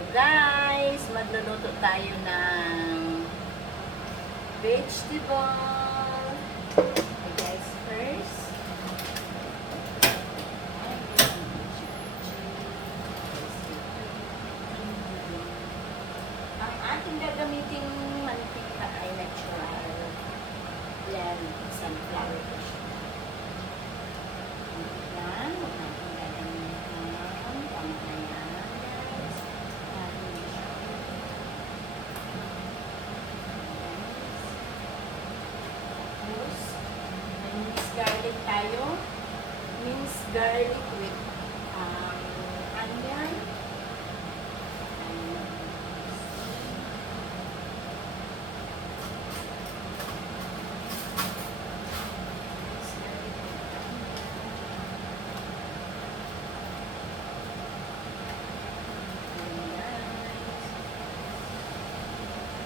Hello guys! Magluluto tayo ng vegetable. Okay guys, first ang ating gagamiting mantika ay natural blend sunflower fish. Yan, huwag natin gagamitan. Tama na yan guys. Tapos, may minced garlic tayo. Minced garlic with onion.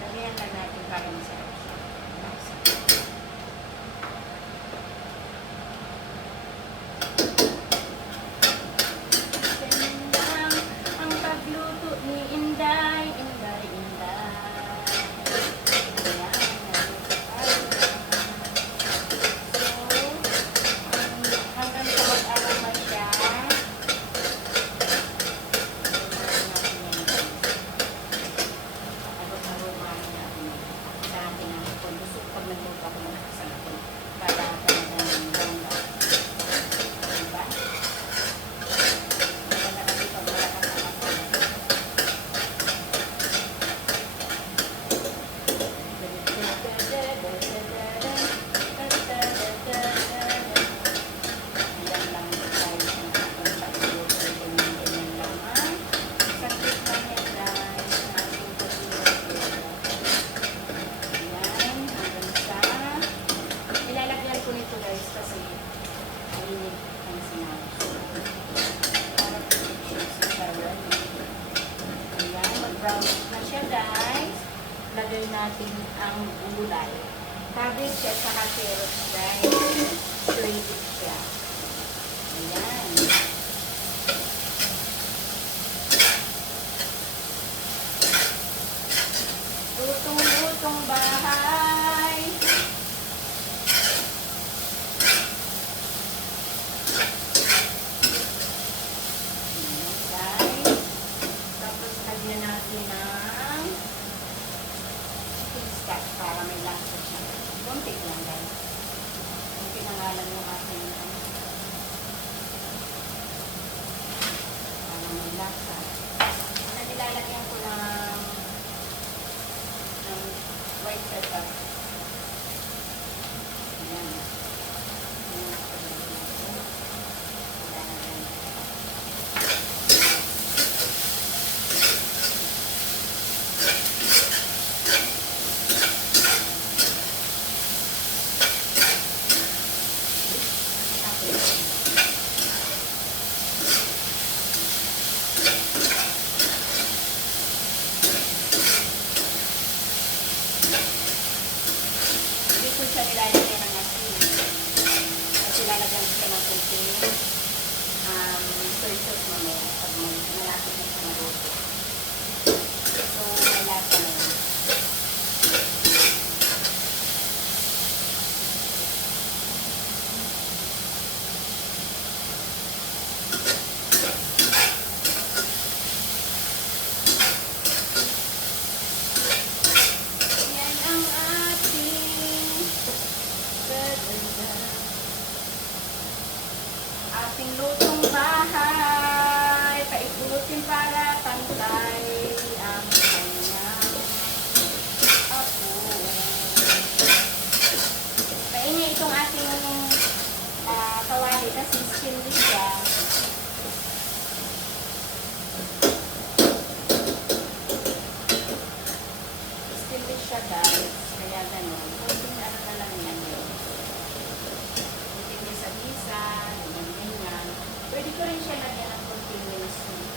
Lagyan lang natin para masarap siya. Ang pagluto ni Inday, Inday, Inday. Ayan, hanggang sa mag-aroma siya. Brown na siya guys. Lagay natin ang gulay. Cabbage at saka carrots guys. Shredded siya. Ayan. Lutong-lutong bahay. Lagyan natin ng chicken stock para may lasa siya. Kunti lang guys. Ang pinangalan yung ating para may lasa. Nilalagyan ko ng white pepper. Ayan. Siya nilalagyan ng asin. Kasi lalagyan siya ng kunting soy sauce mamaya pag malapit na siya maluto. So, may lasa na yun. Ating lutong bahay, paikutin para pantay ang kanyang apoy. Paingay itong ating kawali kasi skinless siya. Skinless siya guys, kaya gano'n. Kunting ano na lang yan yun. Kunting bisa-bisa. Pwede ko rin siya lagyan ng continuous meat.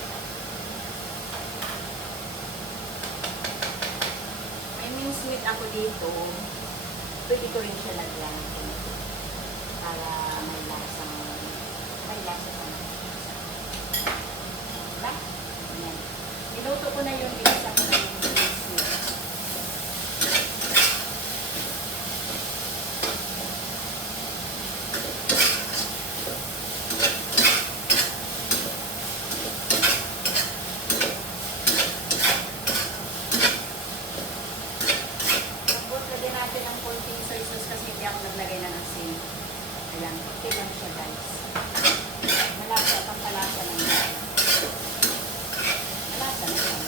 May minced meat ako dito. Pwede ko rin siya lagyan para may lasa sa diba? Ayan. Niluto ko ko na yung isa ko na yung seasoning. Tapos, lagyan natin ang konting soy sauce kasi hindi ako naglagay na ng asin. Ayan, okay lang siya guys. Malasa, pampalasa lang yan. Malasa na yan.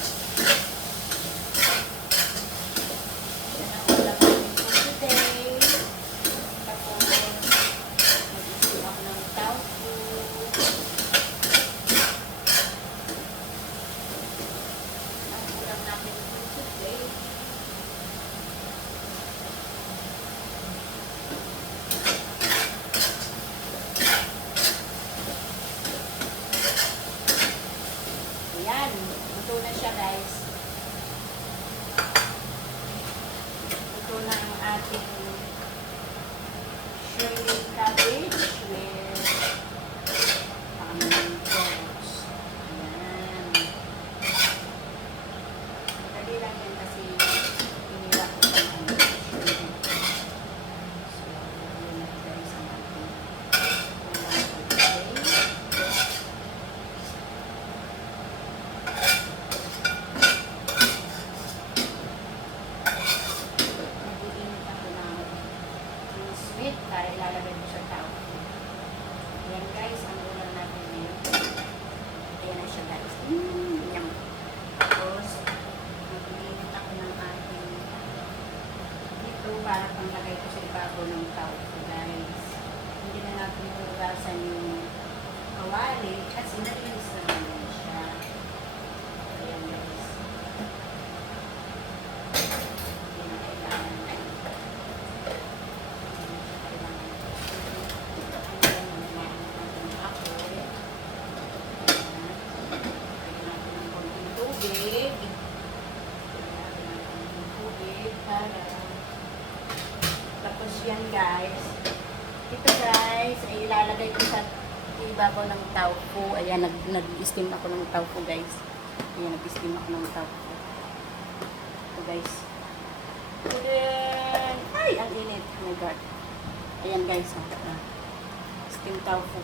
Yan ang ulam namin for today. Tapos, mag-isip ako ng tofu. Ang ulam namin for today. Ayan, luto na siya guys. Luto na ang ating shredded cabbage with carrots. Ayan. Dali lang yan kasi inira ko pa ang shredded. So, yun na guys ang ating ulam for today. Nag-iinit ako ng sweet para ilalagay ko sa tao. Ayan guys, ang ulam natin ngayon. Ayan na siya guys. Yum. Tapos, nag-iinit ako ng ating dito para panglagay ko sa ibabaw ng tao. Guys, hindi na natin hugasan yung kawali kasi nalinis naman yan siya. Ayan guys. Hindi na kailangan. Tapos yan guys. Ito guys, ay ilalagay ko sa ibabaw ng tofu. Ayan, nag-steam ako ng tofu guys. Ayan, nag-steam ako ng tofu. Ito guys. Then, ay, ang init. Oh my god. Ayan guys, steam tofu.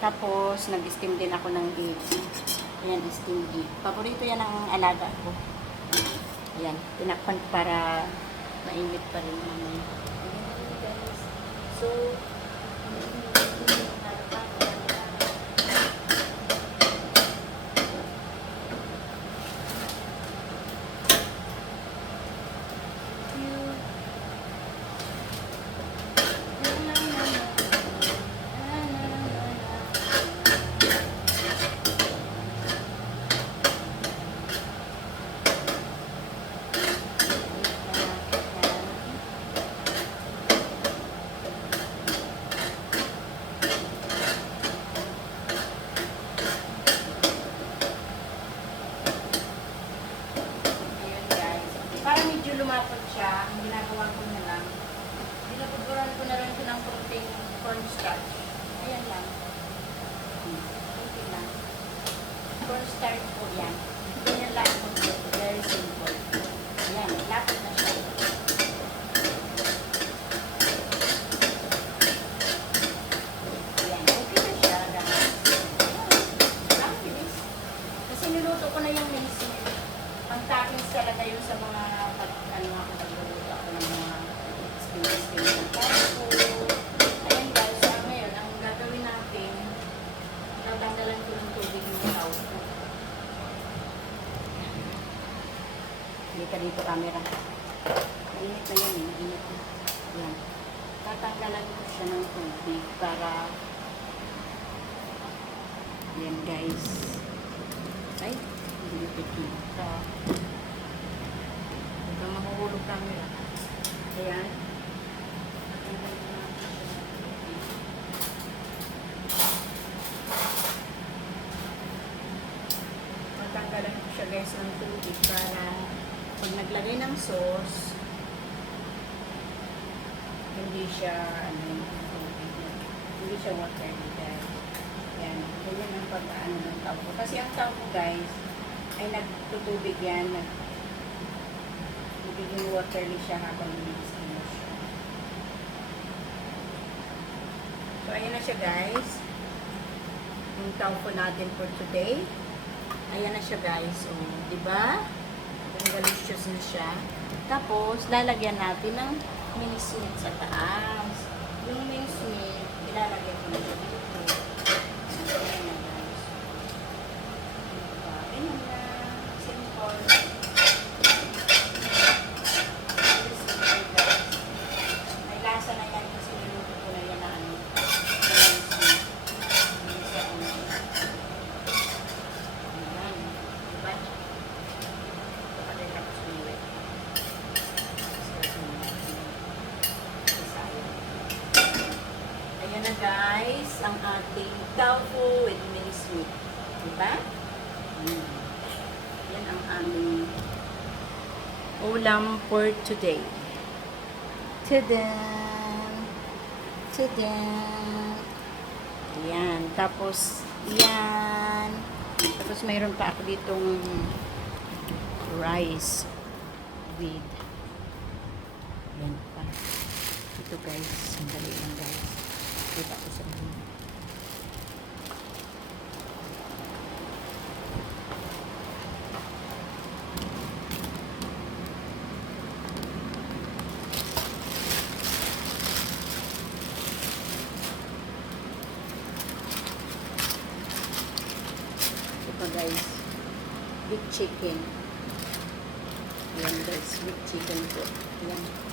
Tapos, nag-steam din ako ng egg. Ayan, steam egg. Paborito yan ng alaga ko. Ayan, tinakpan para mainit pa rin mamaya. Ayan guys. So, para medyo lumapot siya, ang ginagawa ko na lang, binabuburan ko na rin ito ng konting cornstarch. Ayan lang. Konti lang. Cornstarch po yan. Ganyan lang po. Very simple. Ayan, lapot na siya. Ayan, okay na siya. Ang bilis. Kasi niluto ko na yung mince niya. Ang toppings talaga yun sa mga pagluluto ako ng mga spinach ng tofu. Ayan guys, so ngayon, ang gagawin natin, tatanggalan ko ng tubig yung tofu. Hindi ka dito camera. Mainit na yan eh, mainit na. Ayan. Tatanggalan ko siya ng tubig para, ayan guys. Ay, hindi ito. Ito mahuhulog camera. Ayan. Matanggalan ko siya guys ng tubig para pag naglagay ng sauce, hindi siya hindi siya water guys. Ayan. Yan. Ganyan ang pag-ano ng taupo. Kasi ang taupo guys, ay nagtutubig yan. Nagiging watery siya habang nilinis mo siya. So, ayan na siya guys. Yung taupo natin for today. Ayan na siya guys. So, diba? Delicious na siya. Tapos, lalagyan natin ng minismeat sa taas. Yung minismeat, ilalagay ko na siya dito. Ayan na guys. Diba? Ayan na. Simple. Very simple guys. May lasa na yan kasi niluto ko na yan na ano. Minismeat. Ayan. Diba? Ayan na guys, ang ating tofu with minismeat. Diba? Yan ang aming ulam for today. Tadan! Tadan! Ayan. Tapos, yan. Tapos mayroon pa ako ditong rice with yan pa. Ito guys, sandali lang guys. Kita ko sa mga. Ito pa guys, big chicken. Ayan guys, big chicken po. Ayan.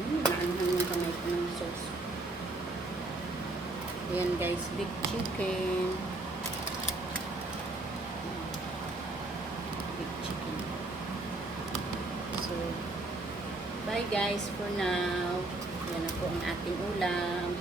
Naanhan yung kamay ko ng sauce. Ayan guys, big chicken. Big chicken. So, bye guys for now. Yan na po ang ating ulam.